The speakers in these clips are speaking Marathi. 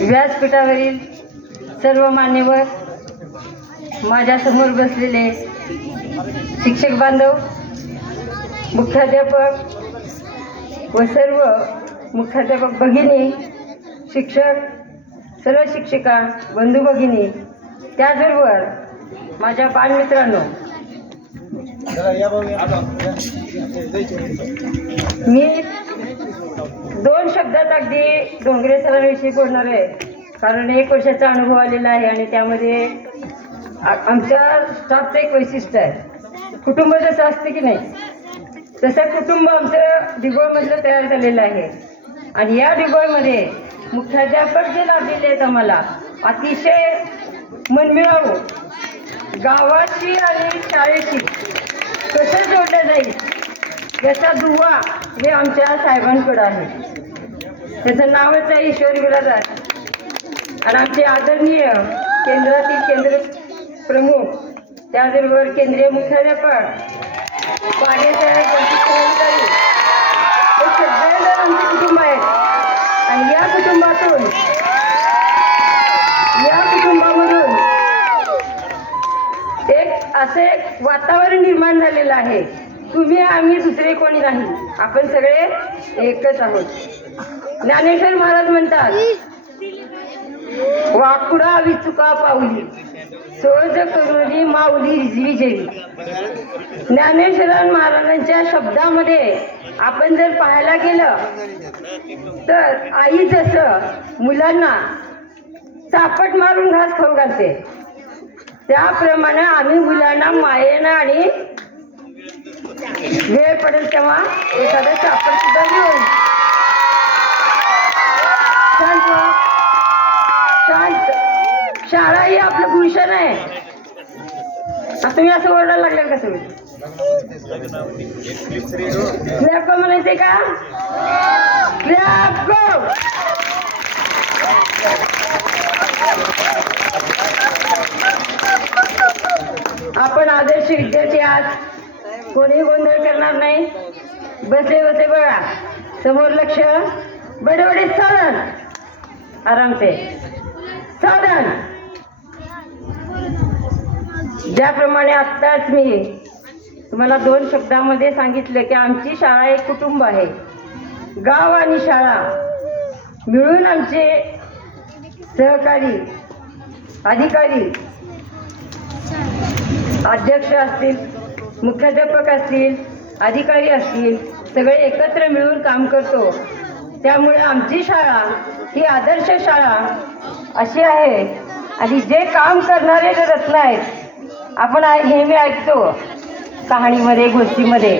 व्यासपीठावरील सर्व मान्यवर, माझ्यासमोर बसलेले शिक्षक बांधव, मुख्याध्यापक व सर्व मुख्याध्यापक भगिनी, शिक्षक, सर्व शिक्षिका बंधू भगिनी, त्याचबरोबर माझ्या बालमित्रांनो, मी 2 शब्दात अगदी डोंगरे सरांविषयी बोलणार आहे. कारण 1 वर्षाचा अनुभव आलेला आहे आणि त्यामध्ये आमच्या स्टाफचं एक वैशिष्ट्य आहे. कुटुंब जसं असतं की नाही तसं कुटुंब आमचं डिगोळमधलं तयार झालेलं आहे. आणि या डिगोळमध्ये मुख्याध्यापक जे लाभलेले आहेत आम्हाला अतिशय मनमिळावू, गावाची आणि शाळेची कसं जोडलं जाईल याचा दुवा हे आमच्या साहेबांकडं आहे. त्याचं नावच आहे ईश्वर बिरादार. आणि आमचे आदरणीय केंद्रातील केंद्र प्रमुख, त्याचबरोबर केंद्रीय मुख्याध्यापक, पाडेसाहेब, अधिकारी, हे सगळ्यांना आमचे कुटुंब आहेत. आणि या कुटुंबामधून एक असे वातावरण निर्माण झालेलं आहे. तुम्ही आम्ही दुसरे कोणी नाही, आपण सगळे एकच आहोत. ज्ञानेश्वर महाराज म्हणतात, वाकुडा विचुका पावली सोज करुणी माऊली रिजवी जेवी. ज्ञानेश्वर महाराजांच्या शब्दामध्ये आपण जर पाहायला गेलं तर आई जसं मुलांना चापट मारून घास खाऊ घालते, त्याप्रमाणे आम्ही मुलांना मायेनं आणि वेळ पडेल तेव्हा एखादं चापट सुद्धा घेऊन शांत. शाळा ही आपलं भूषण आहे. तुम्ही असं ओरडायला लागले का तुम्ही? क्लॅप गो म्हणायचे का? क्लॅप गो. आपण आदर्श विद्यार्थी आहात, कोणी गोंधळ करणार नाही. बसले बसले बघा, समोर लक्ष, बडे बडे साधन, आराम से साधन. ज्याप्रमाणे आत्ताच मी तुम्हाला 2 शब्दामध्ये सांगितलं की आमची शाळा एक कुटुंब आहे. गाव आणि शाळा मिळून आमचे सहकारी, अधिकारी, अध्यक्ष असतील, मुख्याध्यापक असतील, अधिकारी असतील, सगळे एकत्र मिळून काम करतो. त्यामुळे आमची शाळा ही आदर्श शाळा अशी आहे. आणि जे काम करणारे जे रत्न आहेत, आपण नेहमी ऐकतो कहाणीमध्ये, गोष्टीमध्ये,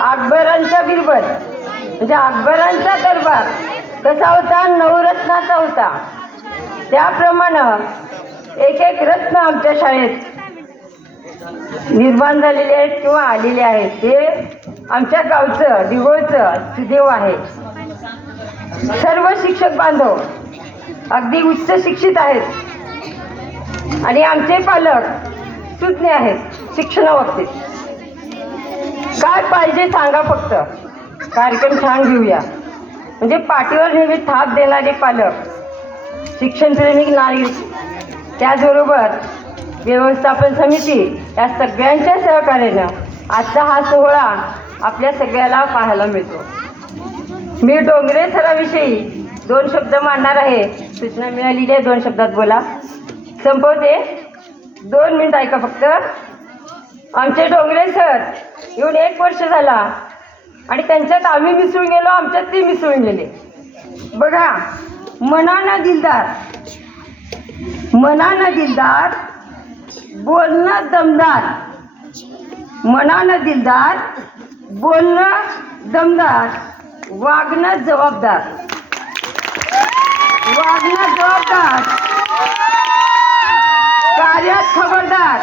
अकबरांचा बिरबल म्हणजे अकबरांचा दरबार कसा होता, नवरत्नाचा होता. त्याप्रमाणे एक एक रत्न आमच्या शाळेत निर्माण झालेले आहेत किंवा आलेले आहेत. ते आमच्या गावचं दिघोळचं सुदैव आहे. सर्व शिक्षक बांधव अगदी उच्च शिक्षित आहेत आणि आमचे पालक सुज्ञ आहेत शिक्षणाबाबतीत. काय पाहिजे सांगा, फक्त कार्यक्रम छान घेऊया. म्हणजे पाठीवर नेहमी थाप देणारे पालक, शिक्षणप्रेमी नागरिक, त्याचबरोबर व्यवस्थापन समिती, या सगळ्यांच्या सहकार्यानं आजचा हा सोहळा आपल्या सगळ्याला पाहायला मिळतो. मी डोंगरे सराविषयी 2 शब्द मांडणार आहे. सूचना मिळालेली आहे 2 शब्दात बोला. संपवते, 2 मिनिट ऐका फक्त. आमचे डोंगरे सर येऊन 1 वर्ष झाला आणि त्यांच्यात आम्ही मिसळून गेलो, आमच्यात ते मिसळून गेले. बघा, मनानं दिलदार, मनानं दिलदार, बोलणं दमदार. मनानं दिलदार, बोलणं दमदार, वागणं जबाबदार. वागणं जबाबदार, कार्यात खबरदार,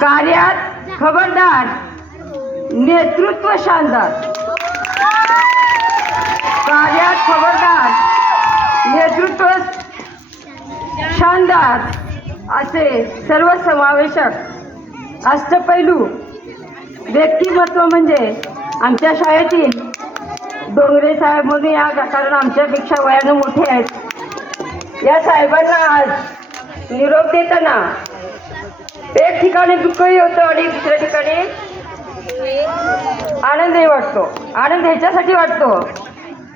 कार्यात खबरदार, नेतृत्व शानदार. कार्यात खबरदार, नेतृत्व शानदार असे सर्वसमावेशक अष्टपैलू व्यक्तिमत्व म्हणजे आमच्या शाळेतील डोंगरे साहेब म्हणून या, कारण आमच्यापेक्षा वयानं मोठे आहेत. या साहेबांना आज निरोप देताना एक ठिकाणी दुःखही होतं आणि दुसऱ्या ठिकाणी आनंदही वाटतो. आनंद ह्याच्यासाठी वाटतो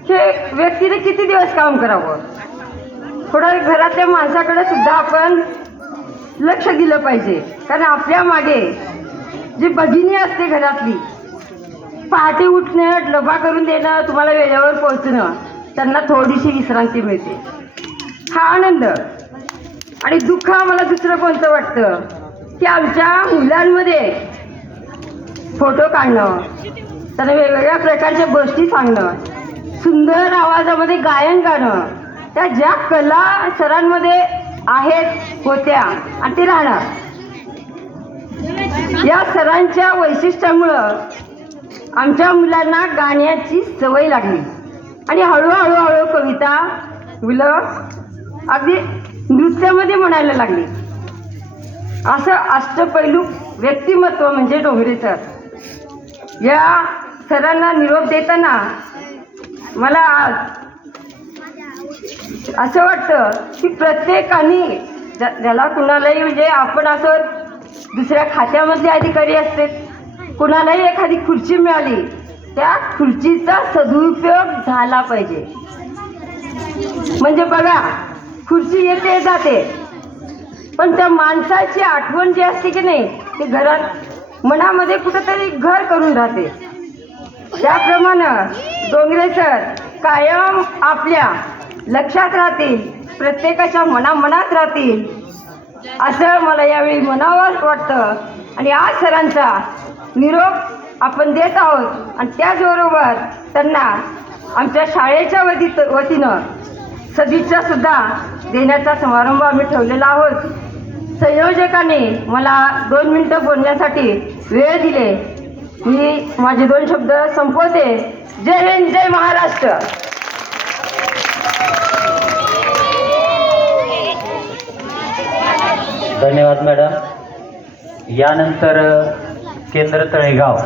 की व्यक्तीने किती दिवस काम करावं, थोडं घरातल्या माणसाकडे सुद्धा आपण लक्ष दिलं पाहिजे. कारण आपल्या मागे जी भगिनी असते घरातली, पहाटे उठणं, डबा करून देणं, तुम्हाला वेळेवर पोहोचणं, त्यांना थोडीशी विश्रांती मिळते. हा आनंद. आणि दुःख मला दुसरं कोणतं वाटतं की आमच्या मुलांमध्ये फोटो काढणं, त्यांना वेगवेगळ्या प्रकारच्या गोष्टी सांगणं, सुंदर आवाजामध्ये गायन गाणं, त्या ज्या कला सरांमध्ये आहेत होत्या आणि ते राहणार. या सरांच्या वैशिष्ट्यामुळं आमच्या मुलांना गाण्याची सवय लागली आणि हळूहळू कविता, मुलं अगदी नृत्यामध्ये म्हणायला लागली. असं अष्टपैलू व्यक्तिमत्व म्हणजे डोंगरे सर. या सरांना निरोप देताना मला आज असं वाटतं की प्रत्येकाने ज्याला कुणालाही, म्हणजे आपण असं दुसऱ्या खात्यामधले अधिकारी असते, कुणालाही एखादी खुर्ची मिळाली, त्या खुर्चीचा सदुपयोग झाला पाहिजे. म्हणजे बघा, खुर्ची येते जाते, पण त्या माणसाची आठवण जी असते की नाही, ती घरात मनामध्ये कुठंतरी घर करून राहते. त्याप्रमाणे डोंगरे सर कायम आपल्या लक्षात राहतील, प्रत्येकाच्या मनात राहतील, असं मला यावेळी म्हणावं वाटतं. आणि आज सरांचा निरोप आपण देत आहोत आणि त्याचबरोबर त्यांना आमच्या शाळेच्या वतीनं सदिच्छा सुद्धा देण्याचा समारंभ आम्ही ठेवलेला आहोत. संयोजकाने मला 2 मिनिटं बोलण्यासाठी वेळ दिले. मी माझे 2 शब्द संपवते. जय हिंद, जय महाराष्ट्र. धन्यवाद मॅडम. यानंतर केंद्र तळेगाव